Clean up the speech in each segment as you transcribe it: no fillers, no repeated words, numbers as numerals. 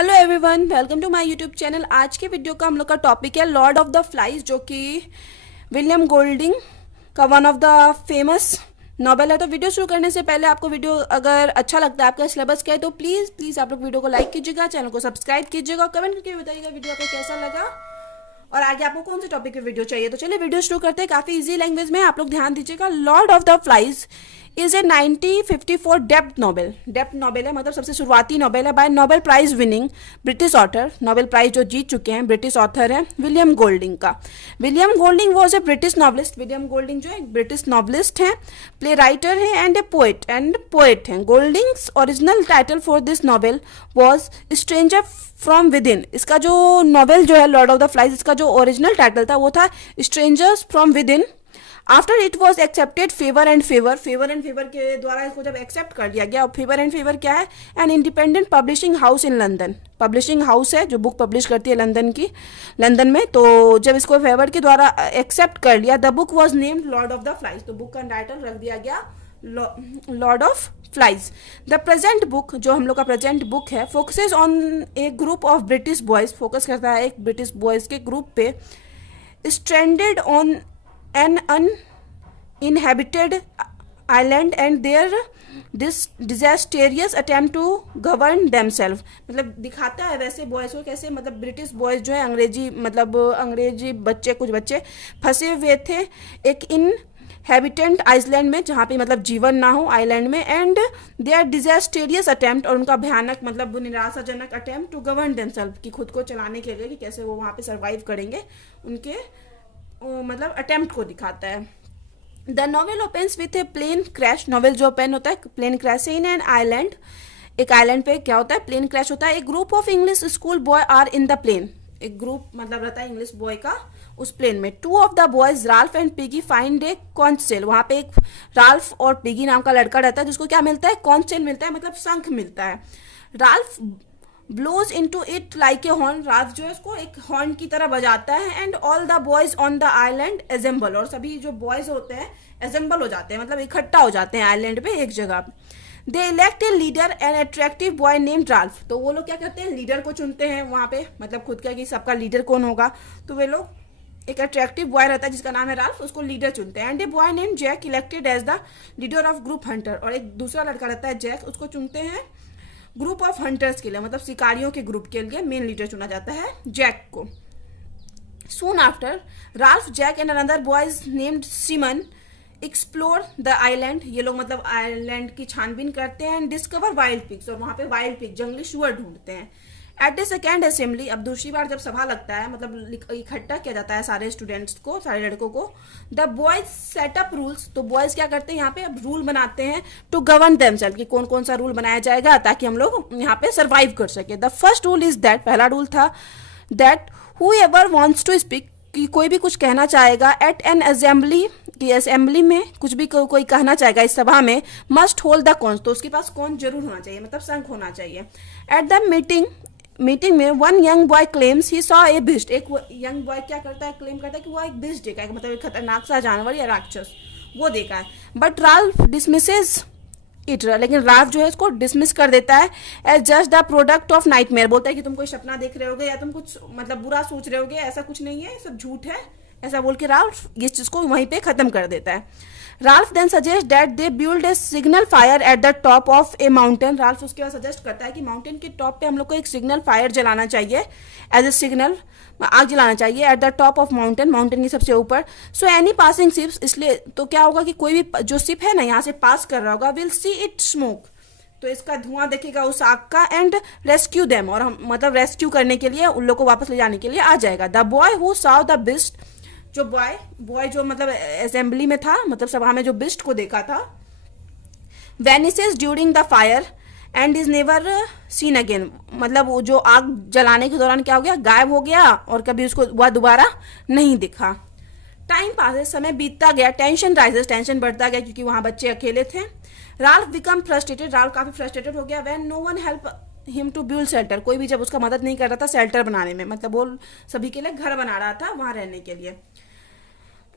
Hello everyone, welcome to my YouTube channel. आज के video का हम लोग का टॉपिक है लॉर्ड ऑफ द फ्लाइज, जो कि विलियम गोल्डिंग का one of the famous novel है। तो वीडियो शुरू करने से पहले आपको वीडियो अगर अच्छा लगता है, आपका सिलेबस क्या है, तो प्लीज़ आप लोग वीडियो को लाइक कीजिएगा, चैनल को सब्सक्राइब कीजिएगा, कमेंट करके बताइएगा वीडियो आपको कैसा लगा और आगे आपको कौन से टॉपिक पे वीडियो चाहिए। तो चलिए वीडियो शुरू करते हैं। काफ़ी इजी लैंग्वेज में आप लोग ध्यान दीजिएगा। Lord of the Flies is a 1954 debut novel. Debut novel है, मतलब सबसे शुरुआती नॉवेल है, by Nobel prize winning British author. Nobel prize जो जीत चुके हैं ब्रिटिश ऑथर है विलियम गोल्डिंग का। William Golding was a British novelist. William Golding जो एक ब्रिटिश नॉवलिस्ट हैं, प्ले राइटर है एंड ए पोएट हैं। Golding's original title for this novel was stranger from with in. इसका जो नॉवेल जो है लॉर्ड ऑफ द फ्लाइज, इसका जो ओरिजिनल टाइटल था वो था strangers from with in. After it was accepted favour and favour के द्वारा इसको जब एक्सेप्ट कर लिया गया। और फेवर एंड फेवर क्या है? An independent publishing house in London. Publishing house है जो बुक पब्लिश करती है लंदन में। तो जब इसको फेवर के द्वारा एक्सेप्ट कर लिया, the book was named Lord of the flies. तो बुक का टाइटल रख दिया गया Lord of flies. The present book, जो हम लोग का प्रेजेंट बुक है, focuses on A group of British boys. Focus करता है एक ब्रिटिश बॉयज के ग्रुप पे, stranded on an uninhabited island and their disastrous attempt to govern themselves। मतलब दिखाता है वैसे बॉयज़ को कैसे, मतलब ब्रिटिश बॉयज़ जो है अंग्रेजी बच्चे, कुछ बच्चे फंसे हुए थे एक इनहेबिटेंट आइसलैंड में, जहाँ पे मतलब जीवन ना हो आइलैंड में, एंड देयर डिजास्टेरियस अटेम्प्ट, और उनका भयानक मतलब निराशाजनक अटेम्प्ट टू गवर्न देमसेल्फ, कि खुद को चलाने के लिए कि कैसे वो वहाँ पे सर्वाइव करेंगे, उनके मतलब अटेम्प्ट को दिखाता है। The novel opens with a plane crash. Novel जो ओपन होता है प्लेन क्रैश से। इन एन आइलैंड, एक आइलैंड पे क्या होता है, प्लेन क्रैश होता है। एक group of English school boy are in the plane. एक ग्रुप मतलब रहता है इंग्लिश बॉय का उस प्लेन में। Two of the boys Ralph and Piggy find a conch shell. वहाँ पे एक राल्फ और पिगी नाम का लड़का रहता है जिसको क्या मिलता है, कॉन्च सेल मिलता है, मतलब शंख मिलता है। Ralph blows into it like a horn. Ralph जो है उसको एक हॉर्न की तरह बजाता है। And all the boys on the island assemble, और सभी जो बॉयज होते हैं एजेंबल हो जाते हैं, मतलब इकट्ठा हो जाते हैं आइलैंड पे एक जगह। They elect a leader an attractive boy named Ralph. तो वो लोग क्या करते हैं, लीडर को चुनते हैं वहाँ पे, मतलब खुद का कि सबका लीडर कौन होगा। तो वे लोग एक अट्रैक्टिव बॉय रहता है जिसका नाम है राल्फ, उसको लीडर चुनते हैं। And a boy name Jack elected as the leader of group hunter. और एक दूसरा लड़का रहता है जैक, उसको चुनते हैं ग्रुप ऑफ हंटर्स के लिए, मतलब शिकारियों के ग्रुप के लिए मेन लीडर चुना जाता है जैक को। Soon after Ralph, Jack and another boys named Simon explore the island. ये लोग मतलब आइलैंड की छानबीन करते हैं। एंड डिस्कवर वाइल्ड पिग्स, और वहाँ पे वाइल्ड पिग जंगली शुअर ढूंढते हैं। एट द सेकेंड असेंबली, अब दूसरी बार जब सभा लगता है, मतलब इकट्ठा किया जाता है सारे स्टूडेंट्स को, सारे लड़कों को। The boys setup rules. तो बॉयज क्या करते हैं यहाँ पे, अब रूल बनाते हैं टू गवर्न देमसेल्फ, कि कौन कौन सा रूल बनाया जाएगा ताकि हम लोग यहाँ पे सर्वाइव कर सके। The first rule is that, पहला रूल था that whoever wants to speak, कि कोई भी कुछ कहना चाहेगा एट एन असेंबली, कि असेंबली में कुछ भी कोई कहना चाहेगा इस सभा में, मस्ट होल्ड द कॉन्स, तो उसके पास कौन जरूर होना चाहिए, मतलब शंख होना चाहिए। एट द मीटिंग में one young boy claims he saw a beast. एक यंग बॉय क्या करता है, क्लेम करता है कि वो एक बिस्ट देखा है, मतलब एक खतरनाक सा जानवर या राक्षस वो देखा है। बट राल्फ डिसमिसेस इट, लेकिन राल्फ जो है इसको डिसमिस कर देता है as just the product of nightmare. बोलता है कि तुम कोई सपना देख रहे होगे या तुम कुछ मतलब बुरा सोच रहे होगे, ऐसा कुछ नहीं है, सब झूठ है, ऐसा बोल के राल्फ इस चीज को वहीं पे खत्म कर देता है। Ralph then suggest that they build a signal fire at the top of a mountain. Ralph उसके बाद सजेस्ट करता है कि माउंटेन के टॉप पे हम लोग को एक सिग्नल फायर जलाना चाहिए, एज ए सिग्नल आग जलाना चाहिए at the top of mountain की सबसे ऊपर। सो एनी पासिंग शिप्स, इसलिए तो क्या होगा कि कोई भी जो शिप है ना यहाँ से पास कर रहा होगा, विल सी इट स्मोक, तो इसका धुआं देखेगा उस आग का, एंड रेस्क्यू देम, और हम मतलब रेस्क्यू करने के लिए उन लोग को वापस ले जाने के लिए आ जाएगा। The boy who saw the beast, जो बॉय जो मतलब असेंबली में था, मतलब सभा में जो बिस्ट को देखा था, vanishes during the fire and is never seen again, मतलब वो जो आग जलाने के दौरान क्या हो गया, गायब हो गया और कभी उसको वह दोबारा नहीं दिखा। टाइम पास, समय बीतता गया। टेंशन राइजेस, टेंशन बढ़ता गया क्योंकि वहां बच्चे अकेले थे। राल्फ बिकम फ्रस्ट्रेटेड, राल्फ काफी फ्रस्ट्रेटेड हो गया। When no one help him to build shelter, कोई भी जब उसका मदद नहीं कर रहा था शेल्टर बनाने में, मतलब वो सभी के लिए घर बना रहा था वहां रहने के लिए।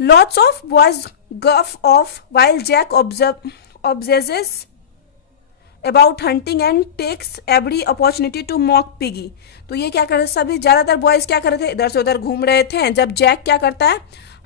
Lots of boys goof off while Jack observes about hunting and takes every opportunity to mock Piggy. तो ये क्या कर रहे, सभी ज़्यादातर बॉयज़ क्या कर रहे थे, इधर से उधर घूम रहे थे, जब जैक क्या करता है,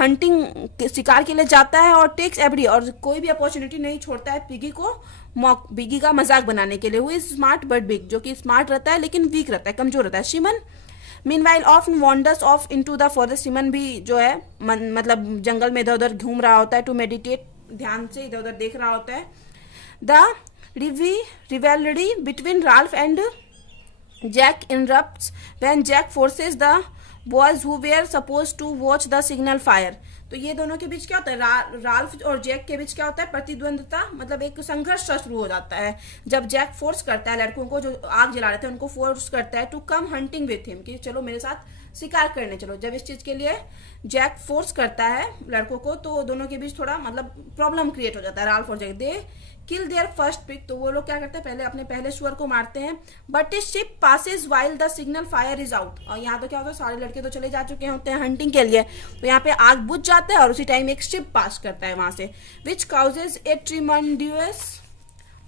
हंटिंग शिकार के लिए जाता है और टेक्स एवरी, और कोई भी अपॉर्चुनिटी नहीं छोड़ता है पिगी को मॉक, पिगी का मजाक बनाने के लिए। वो इज स्मार्ट बट बिग, जो कि स्मार्ट रहता है लेकिन वीक रहता है, कमजोर रहता है। शिमन meanwhile of wonders of into the forest, शिमन भी जो है मतलब जंगल में इधर उधर घूम रहा होता है, टू मेडिटेट, ध्यान से इधर उधर देख रहा होता है। The rivalry between Ralph and Jack erupts when Jack forces the boys who were supposed to watch the signal fire। तो ये दोनों के बीच क्या होता है, राल्फ और जैक के बीच क्या होता है, प्रतिद्वंदता, मतलब एक संघर्ष शुरू हो जाता है जब जैक फोर्स करता है लड़कों को जो आग जला रहे थे उनको फोर्स करता है to come hunting with him, कि चलो मेरे साथ शिकार करने चलो। जब इस चीज के लिए जैक फोर्स करता है लड़कों को तो दोनों के बीच थोड़ा मतलब प्रॉब्लम क्रिएट हो जाता है। राल्फ और Jack they kill their first pig, तो वो लोग क्या करते हैं, पहले अपने पहले सुअर को मारते हैं। बट इस ship passes while the signal fire is out, और यहाँ तो क्या होता है, सारे लड़के तो चले जा चुके होते हैं हंटिंग के लिए, तो यहाँ पे आग बुझ जाता है और उसी टाइम एक शिप पास करता है वहां से, विच काउजेज ए ट्रिमंडियस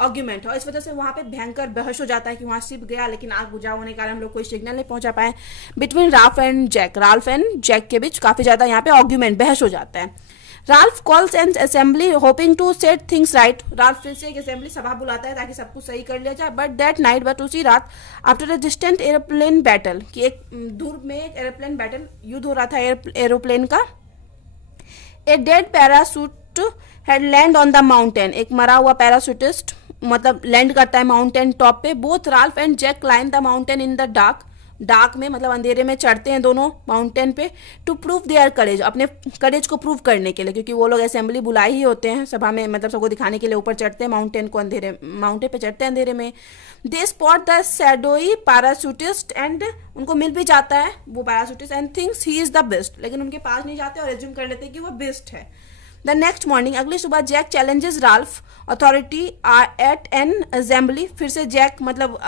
आर्ग्यूमेंट, और इस वजह से वहां पे भयंकर बहस हो जाता है कि वहां शिप गया लेकिन आग बुझा होने के कारण हम लोग कोई सिग्नल नहीं पहुंचा पाए। Between Ralph and Jack, Ralph and Jack के बीच काफी ज्यादा यहाँ पे आर्ग्यूमेंट, बहस हो जाता है। Ralph calls an assembly hoping to set things right, Ralph फिर से एक असेंबली सभा बुलाता है ताकि सब कुछ सही कर लिया जाए। बट दैट नाइट, बट उसी रात, after a distant aeroplane battle, कि एक दूर में एक एरोप्लेन बैटल, युद्ध हो रहा था एरोप्लेन का, a dead parachute had land on the mountain, एक मरा हुआ पैराशूटिस्ट मतलब लैंड करता है माउंटेन टॉप पे। Both Ralph and Jack climb the mountain in the dark, dark में मतलब अंधेरे में चढ़ते हैं दोनों माउंटेन पे, टू प्रूव देयर करेज, अपने करेज को प्रूव करने के लिए, क्योंकि वो लोग असेंबली बुलाए ही होते हैं सभा में, मतलब सबको दिखाने के लिए ऊपर चढ़ते हैं माउंटेन को, अंधेरे माउंटेन पे चढ़ते हैं अंधेरे में। They spot the shadowy parachutist and, उनको मिल भी जाता है वो parachutist, and thinks he is the beast, लेकिन उनके पास नहीं जाते और एज्यूम कर लेते हैं कि वो बेस्ट है। द नेक्स्ट मॉर्निंग, अगली सुबह, Jack challenges Ralph authority at an assembly, फिर से जैक मतलब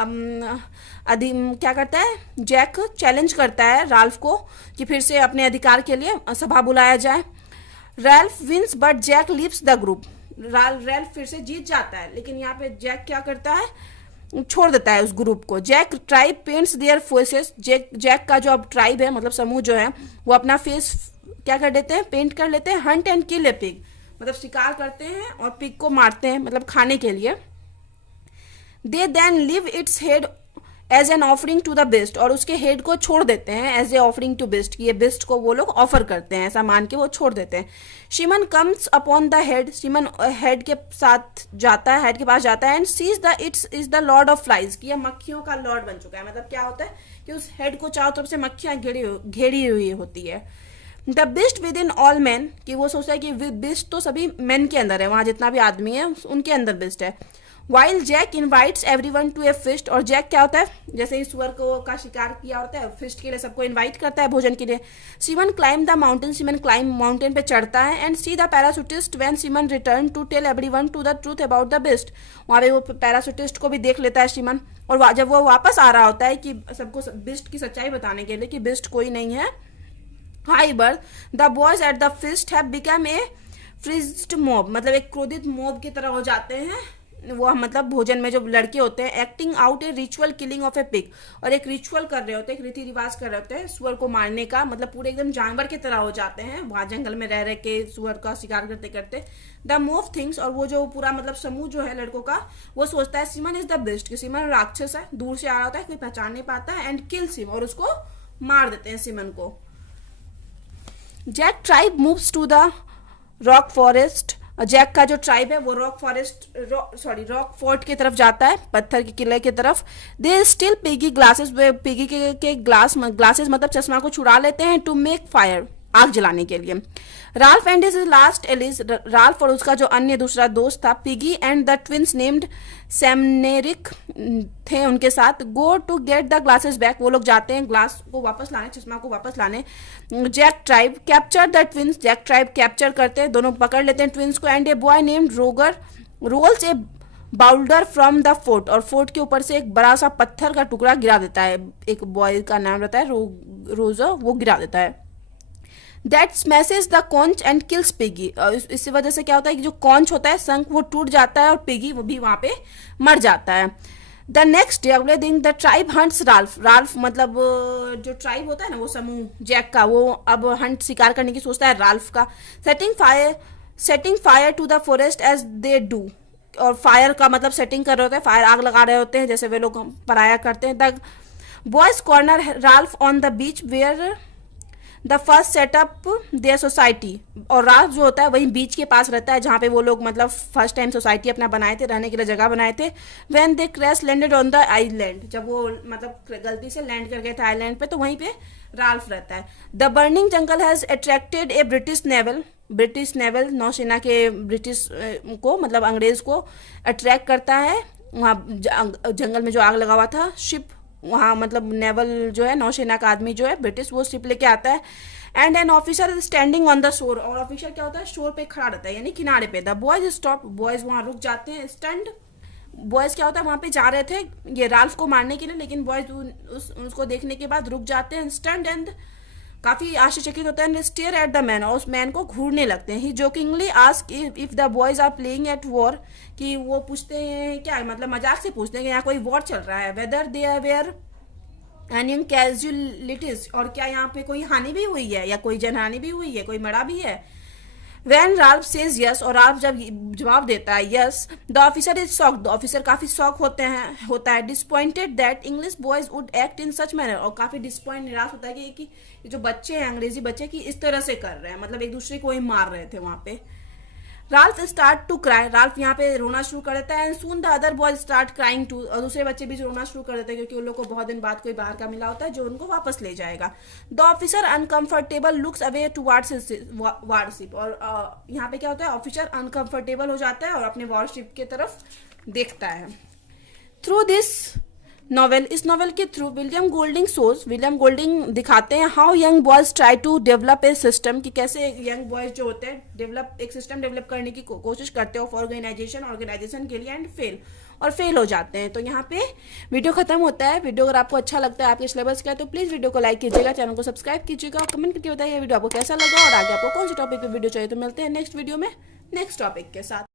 क्या करता है, जैक चैलेंज करता है राल्फ को कि फिर से अपने अधिकार के लिए सभा बुलाया जाए। Ralph wins but Jack leaves the group, Ralph फिर से जीत जाता है लेकिन यहाँ पे जैक क्या करता है, छोड़ देता है उस ग्रुप को। Jack tribe paints their faces, Jack का जो अब ट्राइब है मतलब समूह जो है वो अपना फेस क्या कर देते हैं, पेंट कर लेते हैं। Hunt and kill A pig, मतलब शिकार करते हैं और पिग को मारते हैं मतलब खाने के लिए। They then leave its head as an offering to the beast, और उसके हेड को छोड़ देते हैं as a offering to beast, ये बेस्ट को वो लोग ऑफर करते हैं, ऐसा मान के वो छोड़ देते हैं। Simon comes upon the head, Simon head के साथ जाता है, हेड के पास जाता है, and sees the it's is the lord of flies, कि यह मक्खियों का लॉर्ड बन चुका है। मतलब क्या होता है कि उस हेड को चारों तरफ से मक्खियां घेरी हुई होती है। The beast within all man, कि वो सोचता है कि बिस्ट तो सभी मैन के अंदर है, वहां जितना भी आदमी है उनके अंदर बिस्ट है। While Jack invites everyone to a feast, और जैक क्या होता है, जैसे ही सुअर को का शिकार किया होता है फिस्ट के लिए सबको इनवाइट करता है भोजन के लिए। Simon climb the mountain, Simon climb mountain पे चढ़ता है, and see the parachutist when Simon return to tell everyone to the truth about the beast, वहाँ पे वो पैराशूटिस्ट को भी देख लेता है सीमन, और जब वो वापस आ रहा होता है कि सबको बिस्ट की सच्चाई बताने के लिए कि बिस्ट कोई नहीं है। However, the boys at the feast have become a frenzied mob, मतलब एक क्रोधित मॉब की तरह हो जाते हैं वो, मतलब भोजन में जो लड़के होते हैं, acting out a ritual killing of A pig, और एक रिचुअल कर रहे होते हैं, एक रीति रिवाज कर रहे होते हैं सुअर को मारने का, मतलब पूरे एकदम जानवर की तरह हो जाते हैं वहां जंगल में रह रहे के सुअर का शिकार करते करते। द मूव थिंग्स, और वो जो पूरा मतलब समूह जो है लड़कों का वो सोचता है सीमन इज द बेस्ट, कि सीमन राक्षस है, दूर से आ रहा होता है कोई पहचान नहीं पाता है, एंड किल सिम, और उसको मार देते हैं सीमन को। Jack tribe moves to the rock forest, Jack का जो ट्राइब है वो रॉक फोर्ट की तरफ जाता है, पत्थर के किले की तरफ। They still piggy glasses, piggy के ग्लासेस मतलब चश्मा को छुड़ा लेते हैं, टू मेक फायर, आग जलाने के लिए। Ralph and his last allies, Ralph और उसका जो अन्य दूसरा दोस्त था Piggy and the twins named Samneric थे उनके साथ। Go to get the glasses back, वो लोग जाते हैं ग्लास को वापस लाने, चश्मा को वापस लाने। Jack tribe capture the twins, Jack tribe capture करते हैं, दोनों पकड़ लेते हैं ट्विंस को। And a boy named Roger rolls a boulder from the fort, और फोर्ट के ऊपर से एक बड़ा सा पत्थर का टुकड़ा गिरा देता है, एक बॉय का नाम रहता है रोजर, वो गिरा देता है। That smashes the conch and kills piggy. इसी वजह से क्या होता है कि जो कॉन्च होता है शंख वो टूट जाता है और पिगी वो भी वहां पे मर जाता है। द नेक्स्ट डे, अगले दिन, the tribe hunts Ralph. Ralph मतलब जो ट्राइब होता है ना, वो समूह जैक का, वो अब हंट शिकार करने की सोचता है राल्फ का। Setting fire to the forest as they do. और फायर का मतलब सेटिंग कर रहे होते हैं, फायर आग लगा रहे होते हैं जैसे वे लोग पराया करते हैं। The boys corner Ralph on the beach where the first set up their society. और राल्फ जो होता है वही बीच के पास रहता है जहाँ पे वो लोग मतलब फर्स्ट टाइम सोसाइटी अपना बनाए थे, रहने के लिए जगह बनाए थे। When they crash landed on the island, जब वो मतलब गलती से लैंड कर गए थे आइलैंड पे, तो वहीं पे राल्फ रहता है। The burning jungle has attracted A British naval नौसेना के ब्रिटिश को मतलब अंग्रेज को अट्रैक्ट करता है। वहाँ जंगल में जो आग लगा हुआ था, शिप वहाँ मतलब नेवल जो है नौसेना का आदमी जो है ब्रिटिश, वो शिप लेके आता है। And an officer is standing on the shore. और ऑफिसर क्या होता है, शोर पे खड़ा रहता है यानी किनारे पे। द बॉयज स्टॉप, बॉयज वहाँ रुक जाते हैं। स्टंड, बॉयज क्या होता है वहाँ पे जा रहे थे ये राल्फ को मारने के लिए, लेकिन बॉयज उसको देखने के बाद रुक जाते हैं। स्टंड एंड काफी आश्चर्यचकित होता है। स्टेयर एट द मैन, और उस मैन को घूरने लगते हैं। He jokingly ask if the boys are playing at war, कि वो पूछते हैं क्या है, मतलब मजाक से पूछते हैं कि यहाँ कोई वॉर चल रहा है। Whether they are were any casualties, और क्या यहाँ पे कोई हानि भी हुई है या कोई जनहानि भी हुई है, कोई मरा भी है। When Ralph says yes, और राल्फ जब जवाब देता है yes, the officer is shocked, the officer काफी शॉक होता है disappointed that English boys would act in such manner, और काफी disappoint निराश होता है कि जो बच्चे हैं अंग्रेजी बच्चे की इस तरह से कर रहे हैं, मतलब एक दूसरे को ही मार रहे थे वहां पे। Ralph start to cry, Ralph यहाँ पे रोना शुरू कर देता है। And soon the other boys start crying too, और दूसरे बच्चे भी रोना शुरू कर देते हैं क्योंकि उन लोग को बहुत दिन बाद कोई बाहर का मिला होता है जो उनको वापस ले जाएगा। The officer uncomfortable looks away towards warship, और यहाँ पे क्या होता है, ऑफिसर अनकंफर्टेबल हो जाता है और अपने वारशिप की तरफ देखता है। थ्रू दिस नॉवेल, इस नॉवेल के थ्रू विलियम गोल्डिंग दिखाते हैं how young boys try to develop a system, कि कैसे यंग बॉयज जो होते हैं एक सिस्टम डेवलप करने की कोशिश करते हो ऑर्गेनाइजेशन के लिए, एंड फेल हो जाते हैं। तो यहाँ पे वीडियो खत्म होता है। वीडियो अगर आपको अच्छा लगता है आपके सिलेबस का, तो प्लीज वीडियो को लाइक कीजिएगा, चैनल को सब्सक्राइब कीजिएगा और कमेंट करके बताइए वीडियो आपको कैसा लगा और आगे आपको कौन सी टॉपिक पे वीडियो चाहिए। तो मिलते हैं नेक्स्ट वीडियो में नेक्स्ट टॉपिक के साथ।